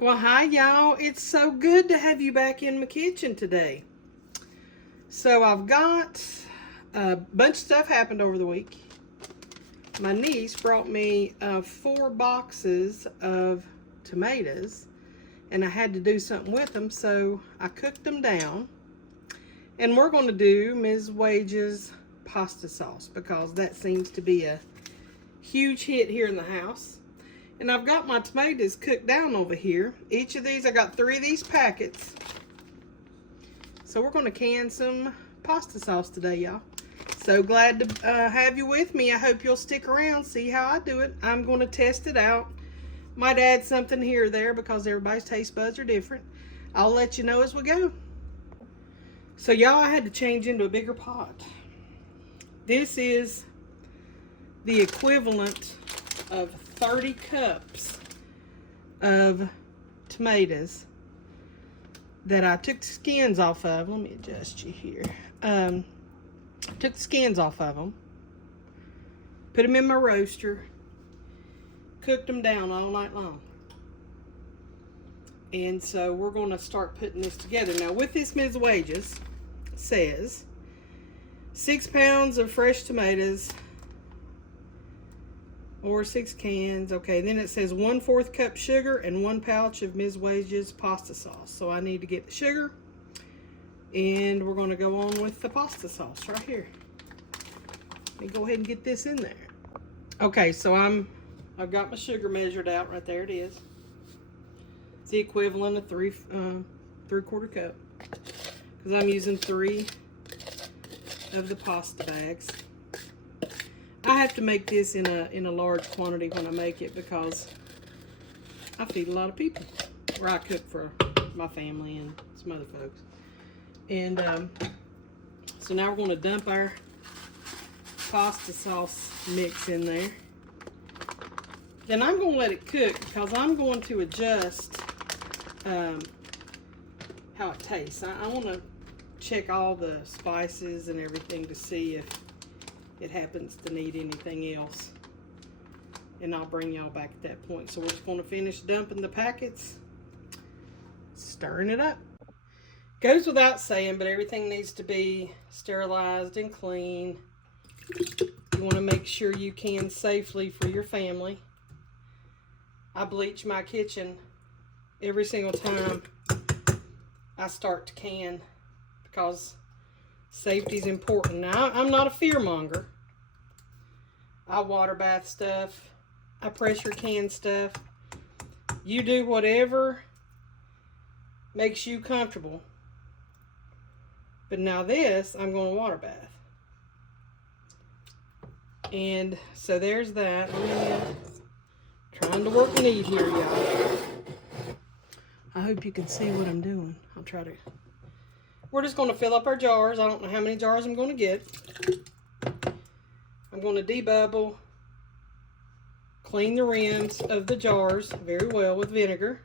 Well, hi, y'all. It's so good to have you back in my kitchen today. So, I've got a bunch of stuff happened over the week. My niece brought me 4 boxes of tomatoes, and I had to do something with them, so I cooked them down. And we're going to do Ms. Wage's pasta sauce because that seems to be a huge hit here in the house. And I've got my tomatoes cooked down over here. Each of these, I got 3 of these packets. So we're going to can some pasta sauce today, y'all. So glad to have you with me. I hope you'll stick around, see how I do it. I'm going to test it out. Might add something here or there because everybody's taste buds are different. I'll let you know as we go. So y'all, I had to change into a bigger pot. This is the equivalent of 30 cups of tomatoes that I took the skins off of. Let me adjust you here. Took the skins off of them, put them in my roaster, cooked them down all night long. And so we're going to start putting this together. Now with this Ms. Wages, it says 6 pounds of fresh tomatoes, or 6 cans. Okay, then it says 1/4 cup sugar and 1 pouch of Ms. Wage's pasta sauce. So I need to get the sugar, and we're going to go on with the pasta sauce right here. Let me go ahead and get this in there. Okay, so I've got my sugar measured out right there. It is. It's the equivalent of 3/4 cup because I'm using 3 of the pasta bags. I have to make this in a large quantity when I make it because I feed a lot of people, or I cook for my family and some other folks. And so now we're going to dump our pasta sauce mix in there. Then I'm going to let it cook because I'm going to adjust how it tastes. I want to check all the spices and everything to see if it happens to need anything else, and I'll bring y'all back at that point. So we're just going to finish dumping the packets, stirring it up. Goes without saying, but everything needs to be sterilized and clean. You want to make sure you can safely for your family. I bleach my kitchen every single time I start to can because safety is important. Now, I'm not a fear monger. I water bath stuff. I pressure can stuff. You do whatever makes you comfortable. But now this, I'm going to water bath. And so there's that. I'm trying to work neat here, y'all. I hope you can see what I'm doing. I'll try to. We're just going to fill up our jars. I don't know how many jars I'm going to get. I'm going to debubble, clean the rims of the jars very well with vinegar.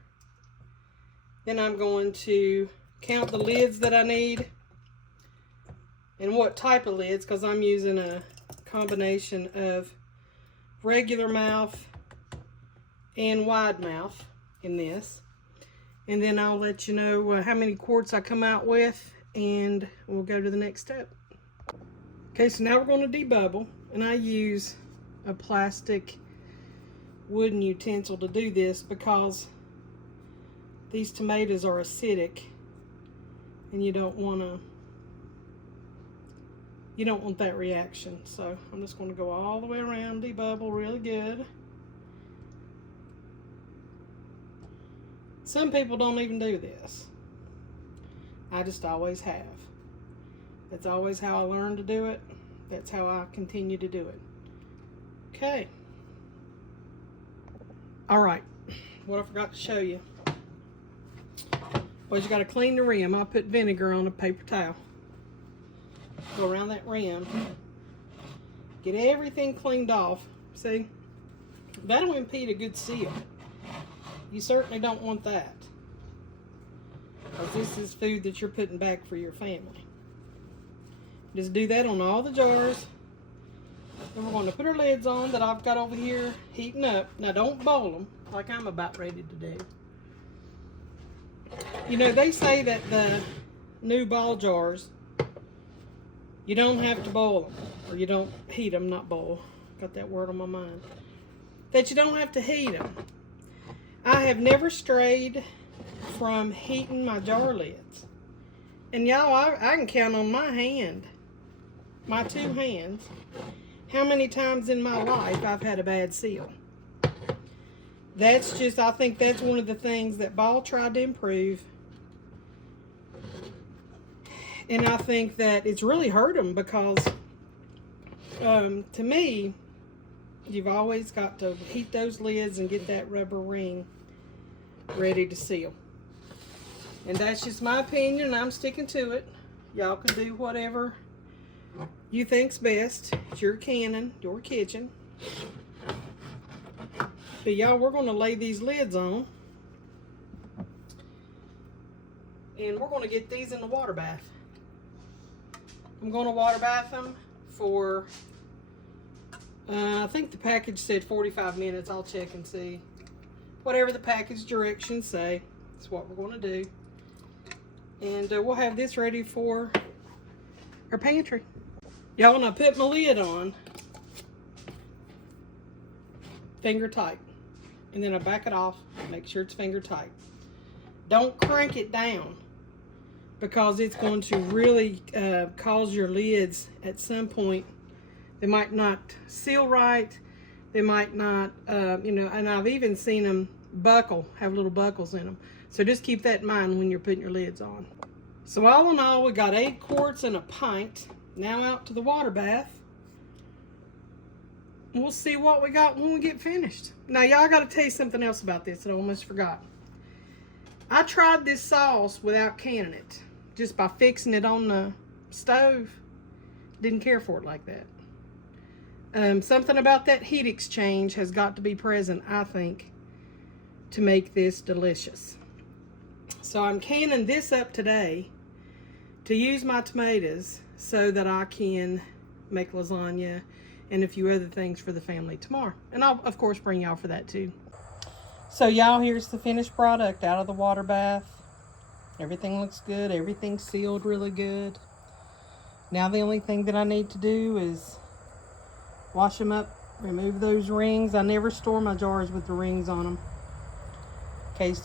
Then I'm going to count the lids that I need and what type of lids, because I'm using a combination of regular mouth and wide mouth in this. And then I'll let you know how many quarts I come out with, and we'll go to the next step. Okay, so now we're going to debubble, and I use a plastic wooden utensil to do this because these tomatoes are acidic, and you don't want that reaction. So I'm just going to go all the way around, debubble really good. Some people don't even do this. I just always have. That's always how I learned to do it. That's how I continue to do it. Okay. All right. What I forgot to show you was you got to clean the rim. I put vinegar on a paper towel. Go around that rim. Get everything cleaned off. See? That'll impede a good seal. You certainly don't want that, because this is food that you're putting back for your family. Just do that on all the jars. Then we're going to put our lids on that I've got over here heating up. Now don't boil them like I'm about ready to do. You know, they say that the new ball jars, you don't have to boil them, or you don't heat them, not boil. Got that word on my mind. That you don't have to heat them. I have never strayed from heating my jar lids. And y'all, I can count on my two hands, how many times in my life I've had a bad seal. That's just, I think that's one of the things that Ball tried to improve. And I think that it's really hurt them because, to me, you've always got to heat those lids and get that rubber ring ready to seal. And that's just my opinion, and I'm sticking to it. Y'all can do whatever you think's best. It's your cannon, your kitchen. But y'all, we're going to lay these lids on. And we're going to get these in the water bath. I'm going to water bath them for, I think the package said 45 minutes. I'll check and see. Whatever the package directions say, that's what we're going to do. And we'll have this ready for our pantry. Y'all, when I put my lid on, finger tight. And then I back it off, make sure it's finger tight. Don't crank it down, because it's going to really cause your lids at some point. They might not seal right. They might not, you know, and I've even seen them buckle, have little buckles in them. So just keep that in mind when you're putting your lids on. So all in all, we got 8 quarts and a pint. Now out to the water bath. We'll see what we got when we get finished. Now, y'all, got to tell you something else about this that I almost forgot. I tried this sauce without canning it, just by fixing it on the stove. Didn't care for it like that. Something about that heat exchange has got to be present, I think, to make this delicious. So I'm canning this up today to use my tomatoes so that I can make lasagna and a few other things for the family tomorrow. And I'll, of course, bring y'all for that too. So y'all, here's the finished product out of the water bath. Everything looks good. Everything's sealed really good. Now the only thing that I need to do is wash them up, remove those rings. I never store my jars with the rings on them. In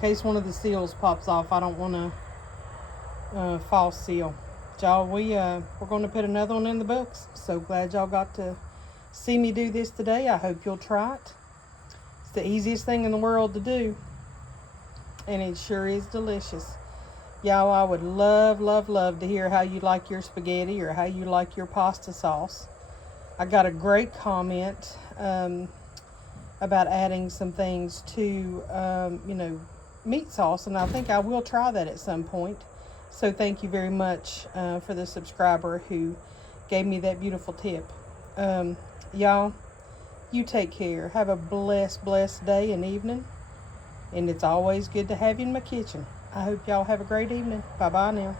case one of the seals pops off, I don't want to false seal. Y'all, we're going to put another one in the books. So glad y'all got to see me do this today. I hope you'll try it. It's the easiest thing in the world to do, and it sure is delicious. Y'all, I would love, love, love to hear how you like your spaghetti or how you like your pasta sauce. I got a great comment about adding some things to, you know, meat sauce, and I think I will try that at some point. So thank you very much for the subscriber who gave me that beautiful tip. Y'all, you take care. Have a blessed, blessed day and evening. And it's always good to have you in my kitchen. I hope y'all have a great evening. Bye-bye now.